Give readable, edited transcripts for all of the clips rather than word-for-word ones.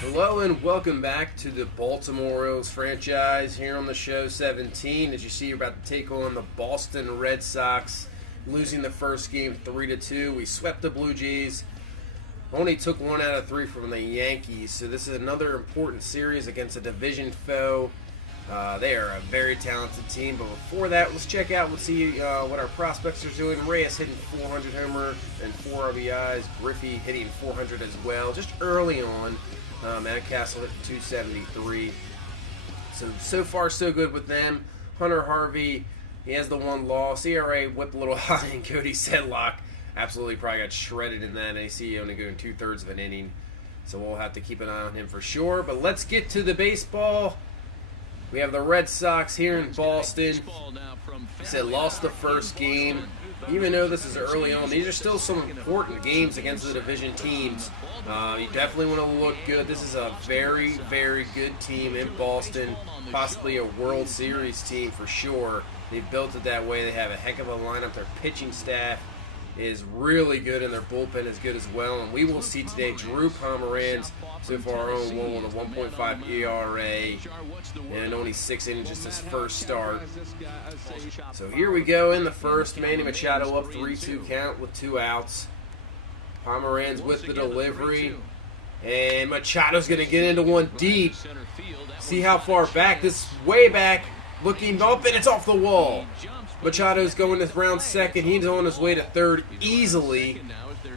Hello and welcome back to the Baltimore Orioles franchise here on the show 17. As you see, you're about to take on the Boston Red Sox, losing the first game 3-2. We swept the Blue Jays, only took 1 out of 3 from the Yankees, so this is another important series against a division foe. They are a very talented team, but before that, let's check out, let's see what our prospects are doing. Reyes hitting 400 homer and 4 RBIs. Griffey hitting 400 as well, just early on. Matt Castle hit 273. So far, so good with them. Hunter Harvey, he has the 1 loss. ERA whipped a little high, and Cody Sedlock absolutely probably got shredded in that. AC only going 2/3 of an inning. So we'll have to keep an eye on him for sure. But let's get to the baseball. We have the Red Sox here in Boston. Said lost the first game. Even though this is early on, these are still some important games against the division teams. You definitely want to look good. This is a very, very good team in Boston. Possibly a World Series team for sure. They've built it that way. They have a heck of a lineup. Their pitching staff is really good, and their bullpen is good as well. And we will see today Drew Pomeranz, so far 0-1 with a 1.5 ERA and only 6 innings, just his first start. So here we go in the first. Manny Machado up 3-2 count with 2 outs. Pomeranz with the delivery, and Machado's going to get into one deep. See how far back? This is way back, looking up, and it's off the wall. Machado's going to round second. He's on his way to third easily,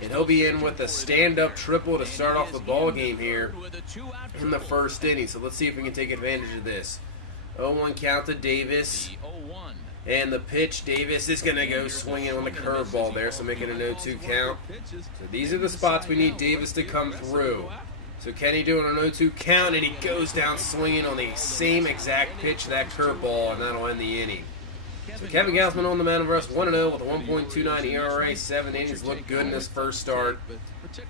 and he'll be in with a stand-up triple to start off the ball game here in the first inning. So let's see if we can take advantage of this. 0-1 count to Davis, and the pitch. Davis is going to go swinging on the curveball there, so making a 0-2 count. So these are the spots we need Davis to come through. So Kenny doing an 0-2 count, and he goes down swinging on the same exact pitch, that curveball, and that'll end the inning. So Kevin Gausman on the mound for us, 1-0 with a 1.29 ERA, 7 innings. Looked good in his first start.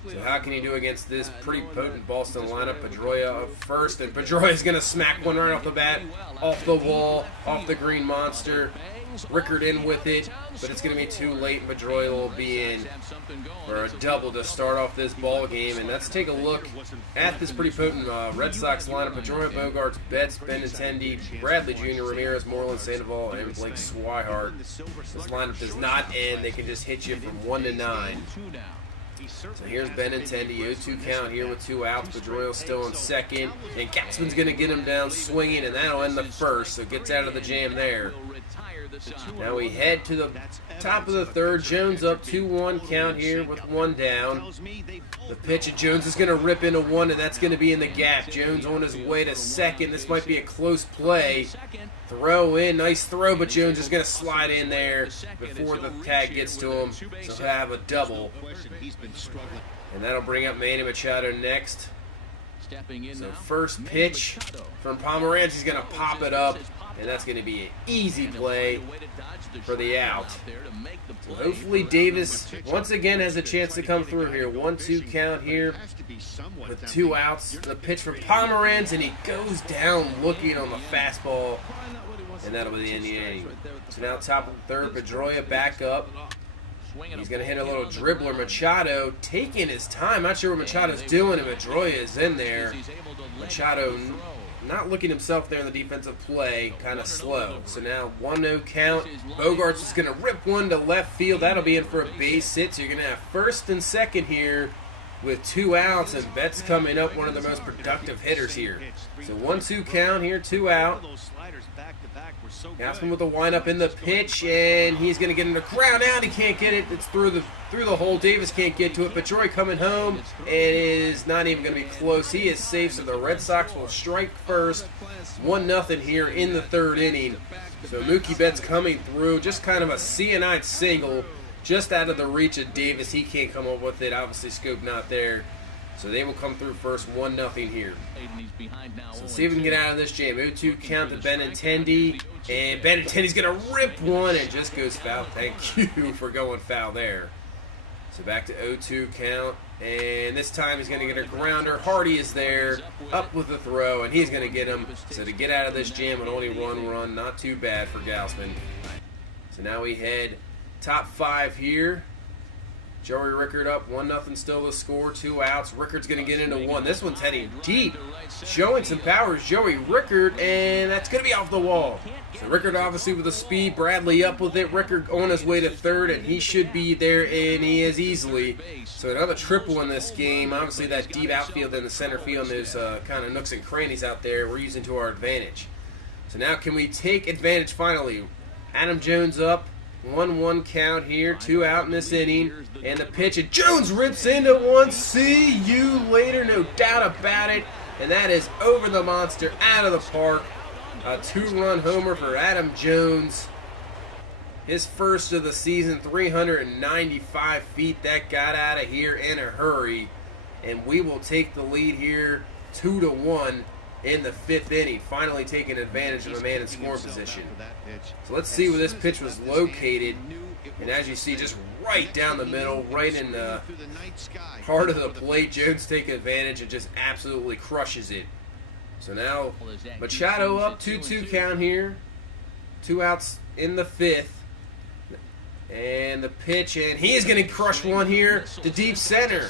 So how can you do against this pretty potent Boston lineup? Pedroia up first, and Pedroia's going to smack one right off the bat, off the wall, off the green monster. Rickard in with it, but it's going to be too late, and Pedroia will be in for a double to start off this ball game. And let's take a look at this pretty potent Red Sox lineup. Pedroia, Bogarts, Betts, Benintendi, Bradley Jr., Ramirez, Moreland, Sandoval, and Blake Swihart. This lineup does not end. They can just hit you from 1 to 9. So here's Benintendi, 0-2 count here with 2 outs. Pedroia's still in second, and Gausman's going to get him down swinging, and that'll end the first, so gets out of the jam there. Now we head to the top of the third. Jones up 2-1 count here with 1 down. The pitch of Jones is going to rip into 1, and that's going to be in the gap. Jones on his way to second. This might be a close play. Throw in, nice throw, but Jones is going to slide in there before the tag gets to him. So he'll have a double. And that'll bring up Manny Machado next. So first pitch from Pomeranz, he's going to pop it up, and that's going to be an easy play for the out. So hopefully Davis once again has a chance to come through here. 1-2 count here with 2 outs. The pitch from Pomeranz, and he goes down looking on the fastball, and that'll be the end of the inning. So now top of the third, Pedroia back up. He's going to hit a little dribbler. Machado taking his time. Not sure what Machado's doing, and Pedroia is in there. Machado not looking himself there in the defensive play, kind of slow. So now 1-0 count. Bogarts is going to rip one to left field. That'll be in for a base hit. So you're going to have first and second here with 2 outs, and Betts coming up, one of the most productive hitters here. So 1-2 count here, 2 out. Gausman with the windup in the pitch, and he's going to get in the ground out. He can't get it. It's through the hole. Davis can't get to it. Pedroia coming home, and it is not even going to be close. He is safe, so the Red Sox will strike first. 1-0 here in the third inning. So Mookie Betts coming through, just kind of a CNI single, just out of the reach of Davis. He can't come up with it. Obviously, scope not there. So they will come through first, 1-0 here. So let's see if we can get out of this jam. 0-2 count to Benintendi. And Benintendi's going to rip one and just goes foul. Thank you for going foul there. So back to 0-2 count. And this time he's going to get a grounder. Hardy is there, up with the throw, and he's going to get him. So to get out of this jam with only 1 run, not too bad for Gausman. So now we head top 5 here. Joey Rickard up 1-0 still to score. 2 outs. Rickard's going to get into one. This one's heading deep. Showing some power is Joey Rickard, and that's going to be off the wall. So Rickard obviously with the speed. Bradley up with it. Rickard on his way to third, and he should be there, and he is easily. So another triple in this game. Obviously that deep outfield in the center field, and there's kind of nooks and crannies out there we're using to our advantage. So now can we take advantage finally? Adam Jones up. 1-1 count here, 2 out in this inning, and the pitch, and Jones rips into one. See you later, no doubt about it, and that is over the monster, out of the park. A 2-run homer for Adam Jones. His first of the season, 395 feet. That got out of here in a hurry, and we will take the lead here, 2-1. In the 5th inning, finally taking advantage of a man in scoring position. So let's see where this pitch was located. And as you see, just right down the middle, right in the heart of the plate, Jones taking advantage and just absolutely crushes it. So now Machado up, 2-2 count here. 2 outs in the 5th. And the pitch, and he is going to crush one here to deep center.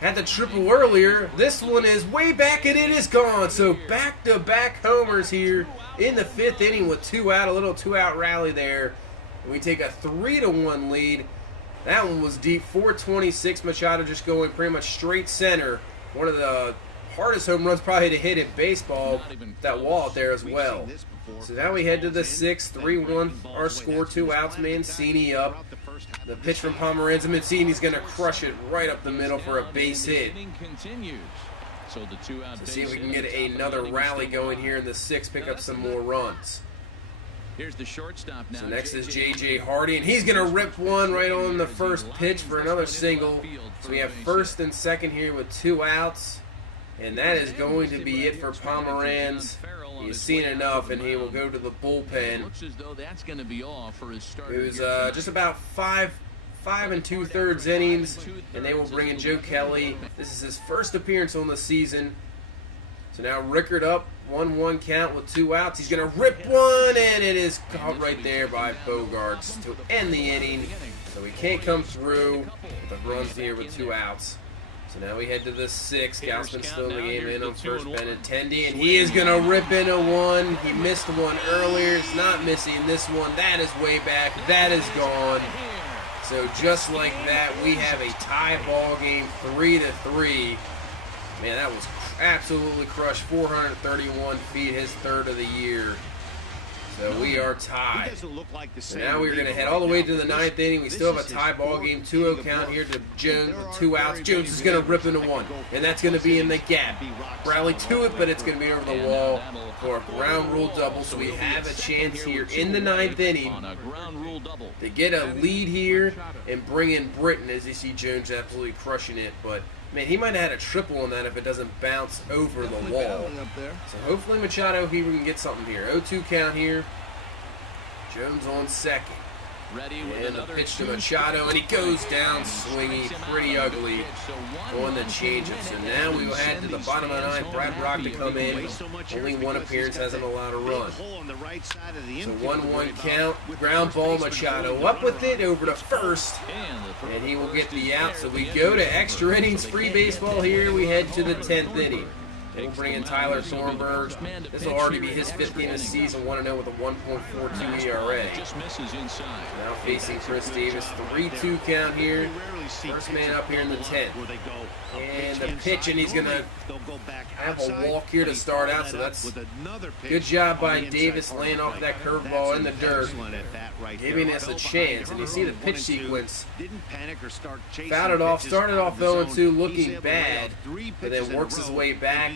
Had the triple earlier. This one is way back, and it is gone. So back-to-back homers here in the 5th inning with 2 out. A little 2-out rally there. And we take a 3-1 lead. That one was deep. 426. Machado just going pretty much straight center. One of the hardest home runs probably to hit in baseball. That wall out there as well. So now we head to the 6th. 3-1 our score. 2 outs. Mancini up. The pitch from Pomeranz. Mancini's going to crush it right up the middle for a base hit. So see if we can get another rally going here in the 6th. Pick up some more runs. Here's the shortstop now. So next is J.J. Hardy, and he's going to rip one right on the first pitch for another single. So we have 1st and 2nd here with 2 outs. And that is going to be it for Pomeranz. He's seen enough, and he will go to the bullpen. It was just about 5 2/3 innings, and they will bring in Joe Kelly. This is his first appearance on the season. So now Rickard up, 1-1 count with 2 outs. He's going to rip one, and it is caught right there by Bogarts to end the inning. So we can't come through with the runs here with 2 outs. So now we head to the 6th. Gausman still in the game, in on first, Benintendi, and he is going to rip into one. He missed one earlier. It's not missing this one. That is way back. That is gone. So just like that, we have a tie ball game, 3-3. Man, that was absolutely crushed. 431 feet, his 3rd of the year. So we are tied. So now we're going to head all the way to the 9th inning. We still have a tie ball game, 2-0 count here to Jones with 2 outs. Jones is going to rip into one, and that's going to be in the gap. Rally to it, but it's going to be over the wall for a ground rule double. So we have a chance here in the 9th inning to get a lead here and bring in Britton, as you see Jones absolutely crushing it. But man, he might have had a triple on that if it doesn't bounce over the wall. So hopefully Machado here we can get something here. 0-2 count here. Jones on 2nd. And a pitch to Machado, and he goes down swinging pretty ugly on the changeup. So now we will head to the bottom of the 9th. Brad Brock to come in. Only 1 appearance, hasn't allowed a run. So 1-1 count. Ground ball, Machado up with it over to 1st. And he will get the out. So we go to extra innings, free baseball here. We head to the 10th inning. We'll bring in Tyler Thornburg. This will already be his 5th game of the season, 1-0 with a 1.42 ERA. Now facing Chris Davis, 3-2 count here. First man up here in the 10th. And the pitch, and he's going to have a walk here to start out, so that's good job by Davis laying off that curveball in the dirt, giving us a chance. And you see the pitch sequence. Fouled it off, started off 0-2, looking bad, but then works his way back,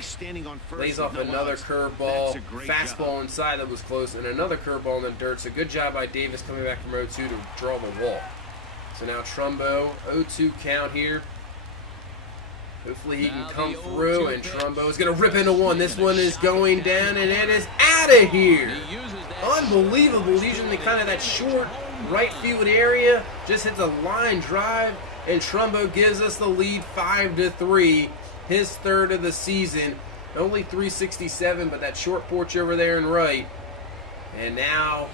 lays off another curveball, fastball inside that was close, and another curveball in the dirt. So good job by Davis coming back from 0-2 to draw the walk. So now Trumbo, 0-2 count here. Hopefully he can come through, and Trumbo is going to rip into one. This one is going down, and it is out of here. Unbelievable. Using kind of that short right field area. Just hits a line drive, and Trumbo gives us the lead 5-3. His 3rd of the season. Only 367, but that short porch over there and right. And now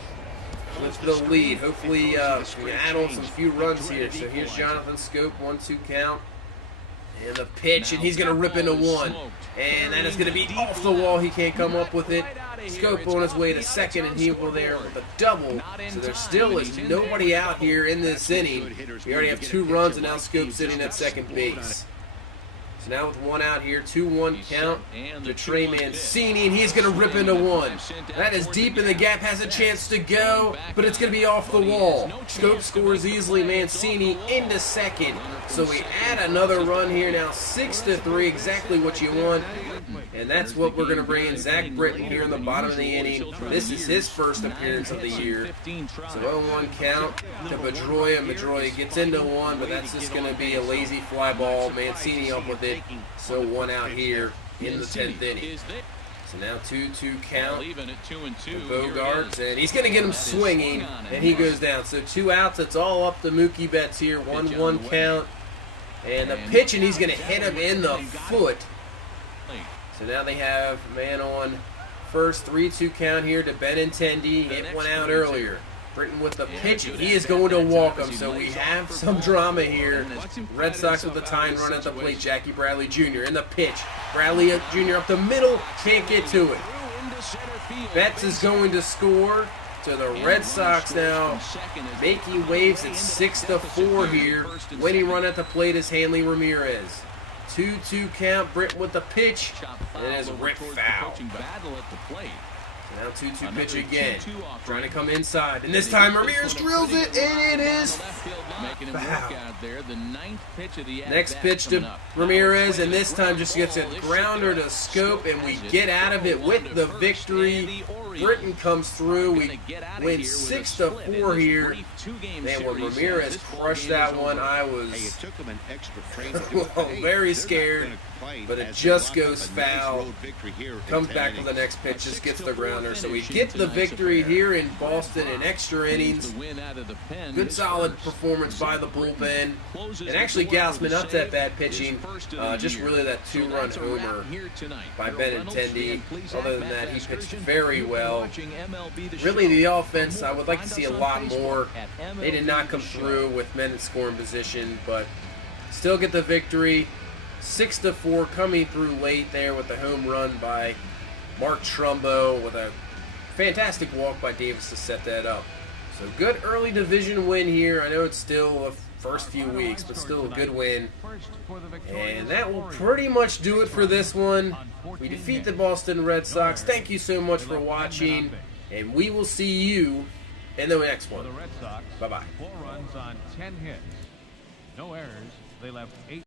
lift the lead. Hopefully, we add on some few runs here. So here's Jonathan Scope, 1-2 count. And the pitch, and he's going to rip into one. And that is going to be off the wall. He can't come up with it. Scope on his way to second, and he will there with a double. So there still is nobody out here in this inning. We already have 2 runs, and now Scope's sitting at second base. So now with 1 out here, 2-1 count to Trey Mancini, and he's going to rip into one. That is deep in the gap, has a chance to go, but it's going to be off the wall. Scope scores easily, Mancini into second. So we add another run here now, 6-3, exactly what you want. And that's what we're going to bring in Zach Britton here in the bottom of the inning. This is his first appearance of the year. So 0-1 count to Pedroia. Pedroia gets into one, but that's just going to be a lazy fly ball. Mancini up with it. So 1 out here in the 10th inning. So now 2-2 count to Bogarts, and he's going to get him swinging, and he goes down. So 2 outs. It's all up to Mookie Betts here. 1-1 count. And the pitch, and he's going to hit him in the foot. So now they have man on first, 3-2 count here to Benintendi. Hit 1 out earlier. Britton with the pitch, and he is going to walk him. So we have some drama here. Red Sox with the tying run at the plate. Jackie Bradley Jr. in the pitch. Bradley Jr. up the middle, can't get to it. Betts is going to score. So the Red Sox now making waves at 6-4 here. Winning run at the plate is Hanley Ramirez. 2-2 count, Britton with the pitch, and it is ripped foul. So now 2-2 pitch again, trying to come inside, and this time Ramirez drills it, and it is foul. Next pitch to Ramirez, and this time just gets a grounder to Scope, and we get out of it with the victory. Britton comes through. We win 6-4 here. Man, when Ramirez crushed that one, I was very scared, but it just goes foul. Comes back for the next pitch, just gets the grounder. So we get the victory here in Boston in extra innings. Good solid performance by the bullpen. And actually Gausman up that bad pitching. Just really that 2-run homer by Benintendi. Other than that, he pitched very well. Really, the offense, I would like to see a lot more. They did not come through with men in scoring position, but still get the victory. 6-4 coming through late there with the home run by Mark Trumbo with a fantastic walk by Davis to set that up. So good early division win here. I know it's still the first few weeks, but still a good win. And that will pretty much do it for this one. We defeat the Boston Red Sox. Thank you so much for watching, and we will see you in the next one. Bye-bye. 4 runs on 10 hits. No errors. They left 8.